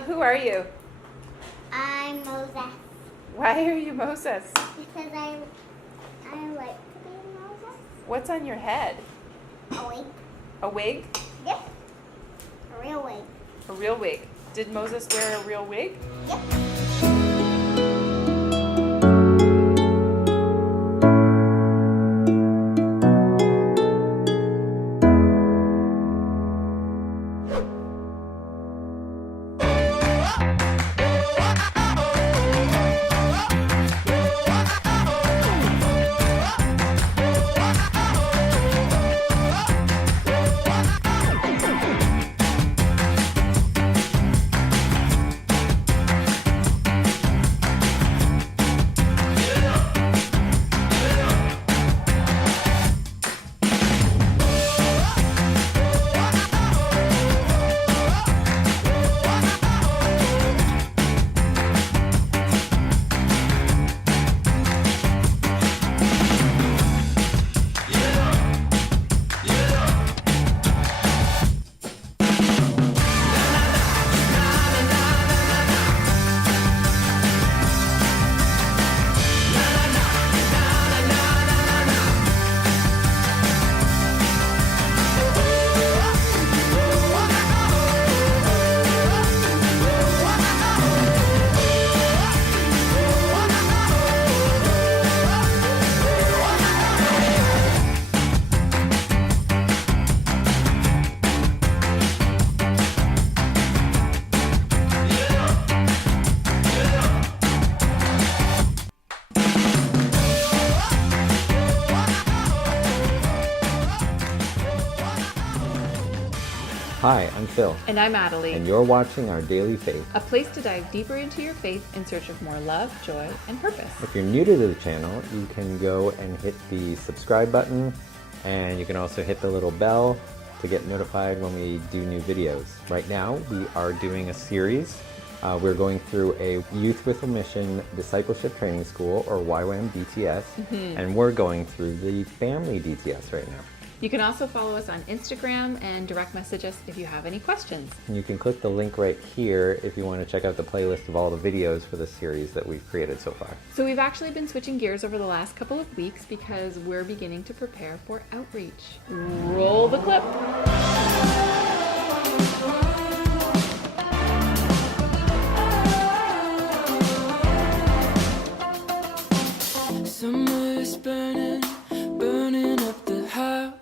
Caleb, who are you? I'm Moses. Why are you Moses? Because I like to be Moses. What's on your head? A wig. A wig? Yep. A real wig. A real wig. Did Moses wear a real wig? Yep. Hi, I'm Phil, And I'm Adelie. and you're watching Our Daily Faith. A place to dive deeper into your faith in search of more love, joy, and purpose. If you're new to the channel, you can go and hit the subscribe button, and you can also hit the little bell to get notified when we do new videos. Right now, we are doing a series. We're going through a Youth with a Mission Discipleship Training School, or YWAM DTS, and we're going through the Family DTS right now. You can also follow us on Instagram and direct message us if you have any questions. And you can click the link right here if you want to check out the playlist of all the videos for the series that we've created so far. So we've actually been switching gears over the last couple of weeks because we're beginning to prepare for outreach. Roll the clip. Summer is burning, burning up the highway.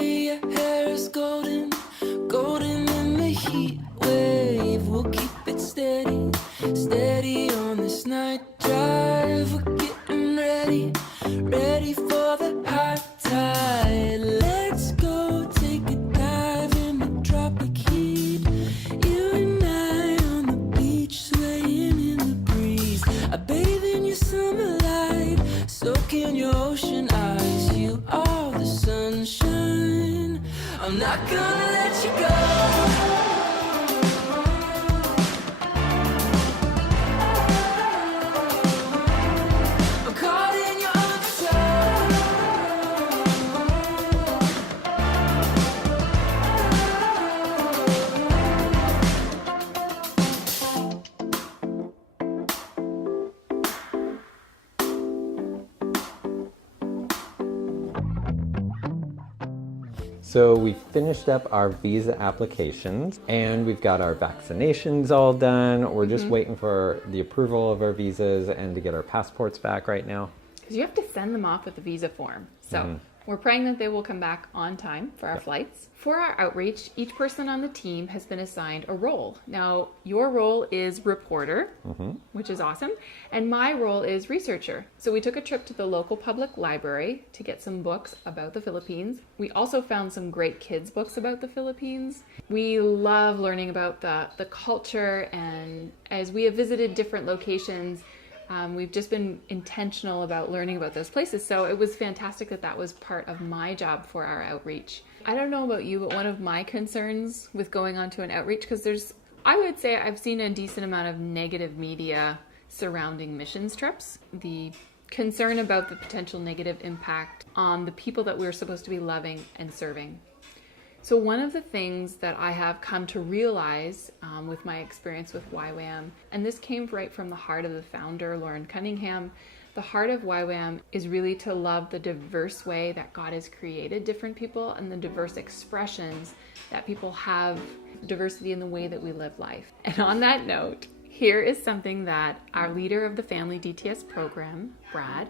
Your hair is golden, golden in the heat wave. We'll keep it steady, steady on this night drive. We're getting ready, ready for the high tide. Let's go take a dive in the tropic heat. You and I on the beach, swaying in the breeze. I bathe in your summer light, soak in your ocean eyes. You are the sunshine. I'm not gonna let you go. I'm caught in your So we finished up our visa applications, and we've got our vaccinations all done. We're just waiting for the approval of our visas and to get our passports back right now. Because you have to send them off with the visa form. So we're praying that they will come back on time for our flights. For our outreach, each person on the team has been assigned a role. Now, your role is reporter, which is awesome, and my role is researcher. So we took a trip to the local public library to get some books about the Philippines. We also found some great kids' books about the Philippines. We love learning about the culture, and as we have visited different locations, we've just been intentional about learning about those places. So it was fantastic that that was part of my job for our outreach. I don't know about you, but one of my concerns with going on to an outreach, because I would say I've seen a decent amount of negative media surrounding missions trips. The concern about the potential negative impact on the people that we're supposed to be loving and serving. So one of the things that I have come to realize with my experience with YWAM, and this came right from the heart of the founder, Lauren Cunningham, the heart of YWAM is really to love the diverse way that God has created different people and the diverse expressions that people have, diversity in the way that we live life. And on that note, here is something that our leader of the Family DTS program, Brad,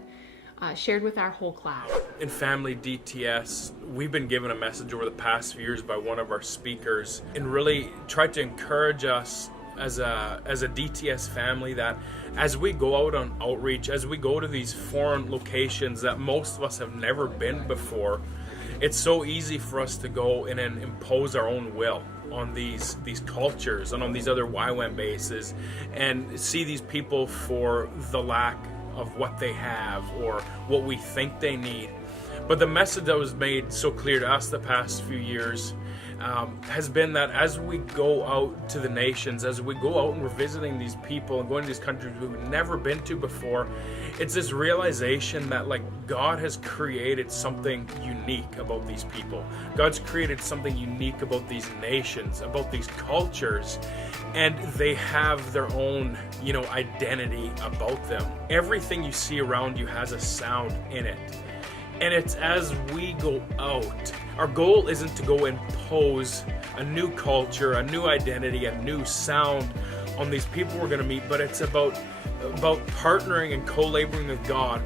shared with our whole class. In Family DTS, we've been given a message over the past few years by one of our speakers and really tried to encourage us as a DTS family that as we go out on outreach, as we go to these foreign locations that most of us have never been before, it's so easy for us to go in and impose our own will on these cultures and on these other YWAM bases and see these people for the lack of what they have or what we think they need. But the message that was made so clear to us the past few years has been that as we go out to the nations, as we go out and we're visiting these people and going to these countries we've never been to before, it's this realization that like God has created something unique about these people. God's created something unique about these nations, about these cultures, and they have their own, identity about them. Everything you see around you has a sound in it. And it's as we go out, our goal isn't to go impose a new culture, a new identity, a new sound on these people we're going to meet, but it's about partnering and co-laboring with God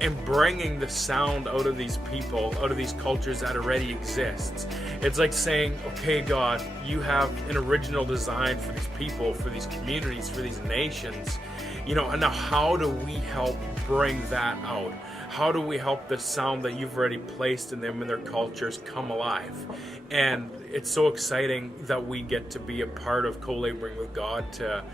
and bringing the sound out of these people, out of these cultures that already exists. It's like saying, okay, God, you have an original design for these people, for these communities, for these nations, and now how do we help bring that out? How do we help the sound that you've already placed in them and their cultures come alive? And it's so exciting that we get to be a part of co-laboring with God to,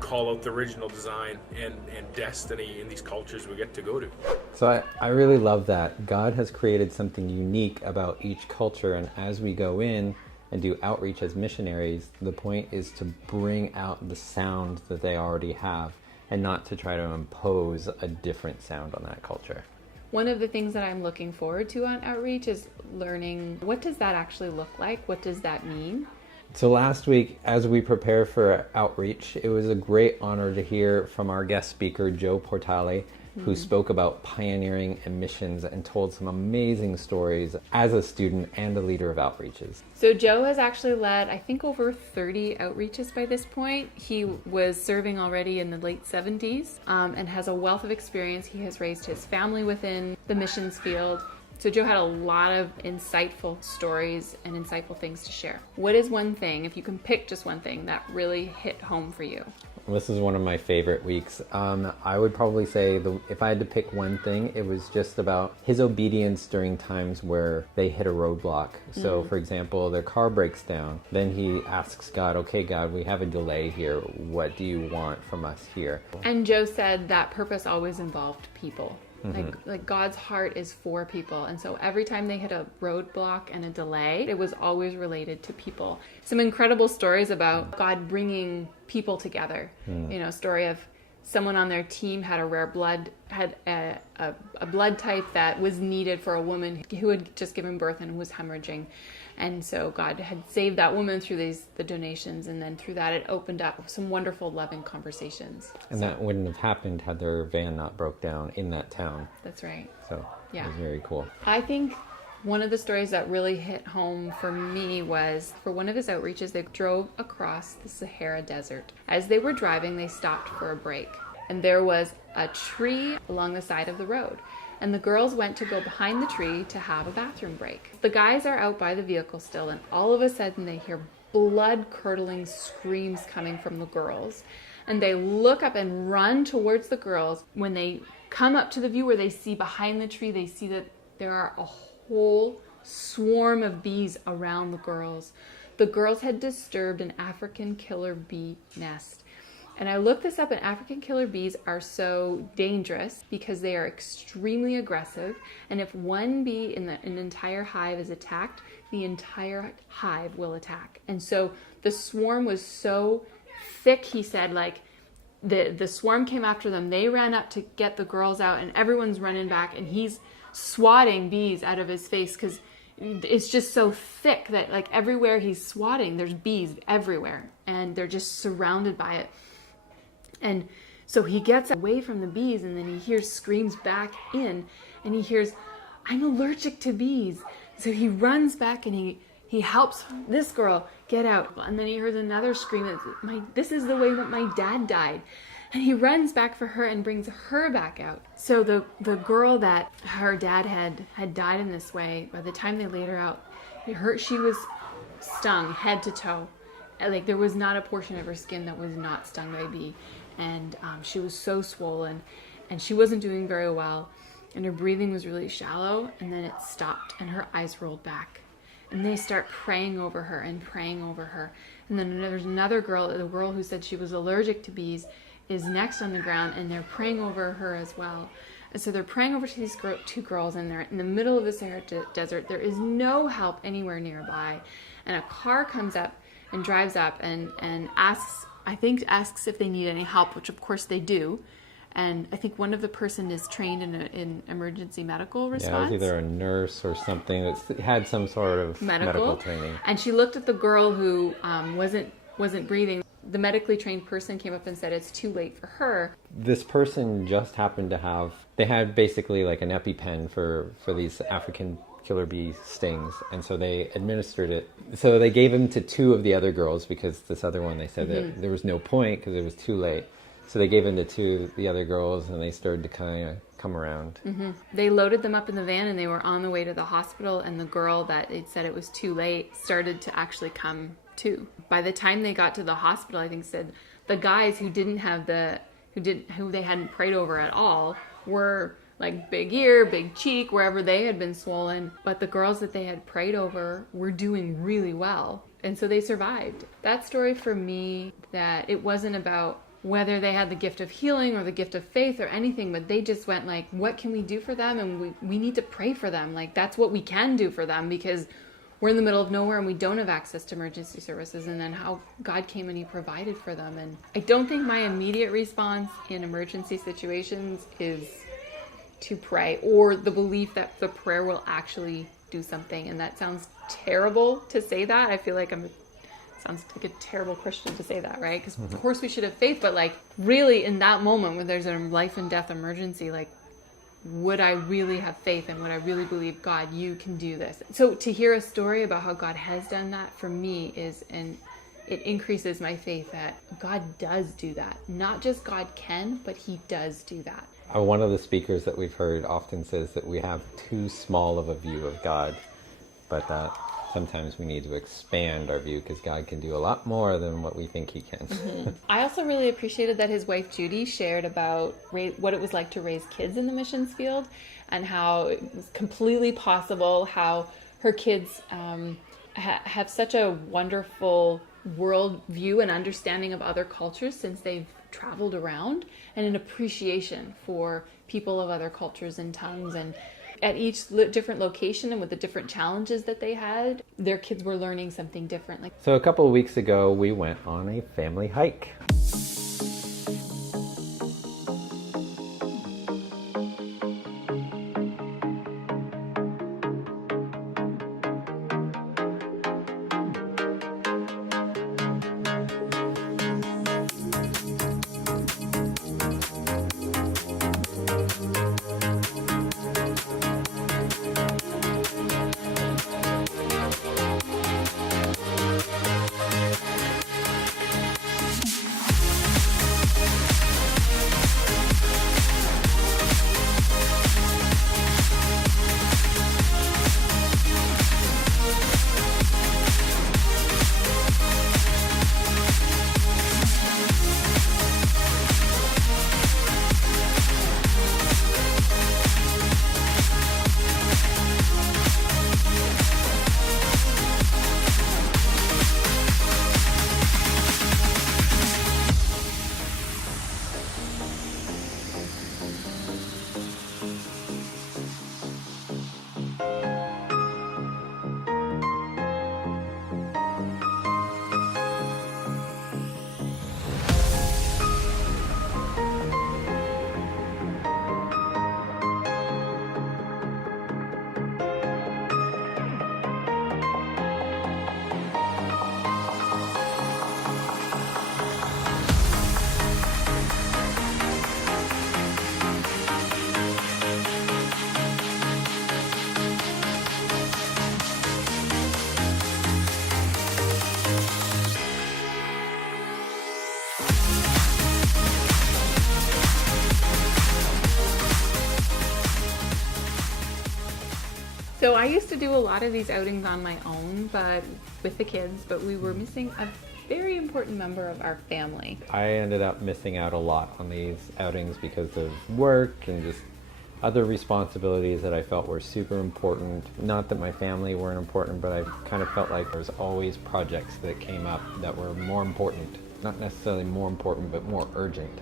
call out the original design and destiny in these cultures we get to go to. So I really love that. God has created something unique about each culture, and as we go in and do outreach as missionaries, the point is to bring out the sound that they already have and not to try to impose a different sound on that culture. One of the things that I'm looking forward to on outreach is learning, what does that actually look like? What does that mean? So last week, as we prepare for outreach, it was a great honor to hear from our guest speaker, Joe Portali, who spoke about pioneering and missions and told some amazing stories as a student and a leader of outreaches. So Joe has actually led, I think, over 30 outreaches by this point. He was serving already in the late 70s and has a wealth of experience. He has raised his family within the missions field. So Joe had a lot of insightful stories and insightful things to share. What is one thing, if you can pick just one thing, that really hit home for you? This is one of my favorite weeks. I would probably say if I had to pick one thing, it was just about his obedience during times where they hit a roadblock. So for example, their car breaks down. Then he asks God, okay, God, we have a delay here. What do you want from us here? And Joe said that purpose always involved people. Like God's heart is for people. And so every time they hit a roadblock and a delay, it was always related to people. Some incredible stories about God bringing people together. Story of someone on their team had a rare blood, had a blood type that was needed for a woman who had just given birth and was hemorrhaging. And so God had saved that woman through the donations, and then through that it opened up some wonderful, loving conversations. And that wouldn't have happened had their van not broke down in that town. That's right. So yeah, it was very cool. I think one of the stories that really hit home for me was for one of his outreaches, they drove across the Sahara Desert. As they were driving, they stopped for a break, and there was a tree along the side of the road. And the girls went to go behind the tree to have a bathroom break. The guys are out by the vehicle still, and all of a sudden they hear blood-curdling screams coming from the girls. And they look up and run towards the girls. When they come up to the view where they see behind the tree, they see that there are a whole swarm of bees around the girls. The girls had disturbed an African killer bee nest. And I looked this up, and African killer bees are so dangerous because they are extremely aggressive. And if one bee in an entire hive is attacked, the entire hive will attack. And so the swarm was so thick, he said, like the swarm came after them. They ran up to get the girls out, and everyone's running back, and he's swatting bees out of his face because it's just so thick that like everywhere he's swatting, there's bees everywhere, and they're just surrounded by it. And so he gets away from the bees, and then he hears screams back in, and he hears, "I'm allergic to bees." So he runs back and he helps this girl get out. And then he hears another scream, "This is the way that my dad died." And he runs back for her and brings her back out. So the girl that her dad had died in this way, by the time they laid her out, she was stung head to toe. Like there was not a portion of her skin that was not stung by a bee. And she was so swollen, and she wasn't doing very well. And her breathing was really shallow, and then it stopped, and her eyes rolled back. And they start praying over her and praying over her. And then there's another girl, the girl who said she was allergic to bees, is next on the ground, and they're praying over her as well. And so they're praying over to these two girls, and they're in the middle of the Sahara Desert. There is no help anywhere nearby. And a car comes up and drives up and asks if they need any help, which of course they do. And I think one of the person is trained in emergency medical response. Yeah, it was either a nurse or something that had some sort of medical training. And she looked at the girl who wasn't breathing. The medically trained person came up and said it's too late for her. This person just happened to they had basically like an EpiPen for these African killer bee stings, and so they administered it. So they gave him to two of the other girls, because this other one, they said that there was no point because it was too late. So they gave him to two of the other girls, and they started to kind of come around. They loaded them up in the van, and they were on the way to the hospital, and the girl that they'd said it was too late started to actually come to. By the time they got to the hospital, I think said the guys who they hadn't prayed over at all were like big ear, big cheek, wherever they had been swollen. But the girls that they had prayed over were doing really well. And so they survived. That story for me, that it wasn't about whether they had the gift of healing or the gift of faith or anything, but they just went like, what can we do for them? And we need to pray for them. Like that's what we can do for them, because we're in the middle of nowhere and we don't have access to emergency services. And then how God came and he provided for them. And I don't think my immediate response in emergency situations is to pray, or the belief that the prayer will actually do something. And that sounds terrible to say that. I feel like sounds like a terrible Christian to say that, right? Because of course we should have faith, but like really in that moment when there's a life and death emergency, like would I really have faith, and would I really believe, God, you can do this? So to hear a story about how God has done that for me it increases my faith that God does do that. Not just God can, but he does do that. One of the speakers that we've heard often says that we have too small of a view of God, but that sometimes we need to expand our view, because God can do a lot more than what we think he can. I also really appreciated that his wife Judy shared about what it was like to raise kids in the missions field, and how it was completely possible, how her kids have such a wonderful world view and understanding of other cultures since they've traveled around, and an appreciation for people of other cultures and tongues. And at each different location and with the different challenges that they had, their kids were learning something different. So a couple of weeks ago, we went on a family hike. So I used to do a lot of these outings on my own, but with the kids, but we were missing a very important member of our family. I ended up missing out a lot on these outings because of work and just other responsibilities that I felt were super important. Not that my family weren't important, but I kind of felt like there was always projects that came up that were more important. Not necessarily more important, but more urgent.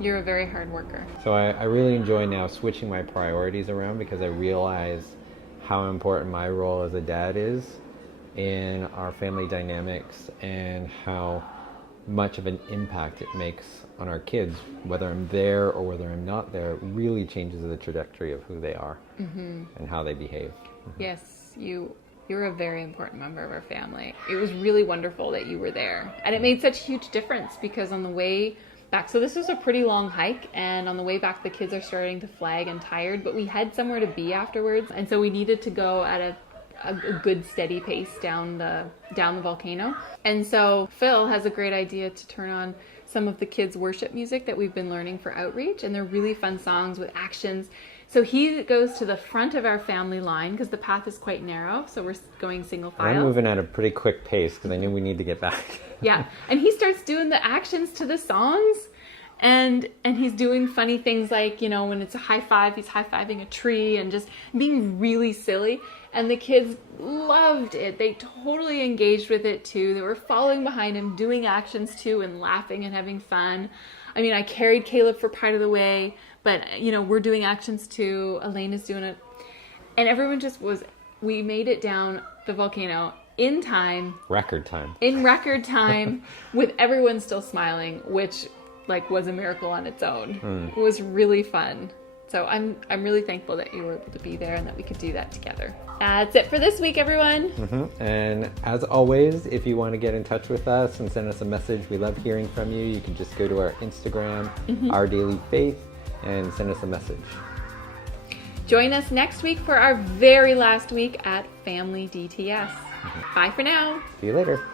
You're a very hard worker. So I really enjoy now switching my priorities around because I realize how important my role as a dad is in our family dynamics and how much of an impact it makes on our kids. Whether I'm there or whether I'm not there, it really changes the trajectory of who they are and how they behave. Yes, you're a very important member of our family. It was really wonderful that you were there. And it made such a huge difference because on the way back, so this was a pretty long hike, and on the way back the kids are starting to flag and tired, but we had somewhere to be afterwards, and so we needed to go at a good steady pace down the volcano. And so Phil has a great idea to turn on some of the kids' worship music that we've been learning for outreach, and they're really fun songs with actions. So he goes to the front of our family line because the path is quite narrow, so we're going single file. I'm moving at a pretty quick pace because I knew we need to get back. Yeah, and he starts doing the actions to the songs, and he's doing funny things like, you know, when it's a high five, he's high-fiving a tree and just being really silly. And the kids loved it. They totally engaged with it too. They were following behind him, doing actions too, and laughing and having fun. I mean, I carried Caleb for part of the way, but, you know, we're doing actions too. Elena's doing it. And everyone just we made it down the volcano in time. In record time, with everyone still smiling, which, like, was a miracle on its own. It was really fun. So I'm really thankful that you were able to be there and that we could do that together. That's it for this week, everyone. And as always, if you want to get in touch with us and send us a message, we love hearing from you. You can just go to our Instagram, Our Daily Faith, and send us a message. Join us next week for our very last week at Family DTS. Bye for now. See you later.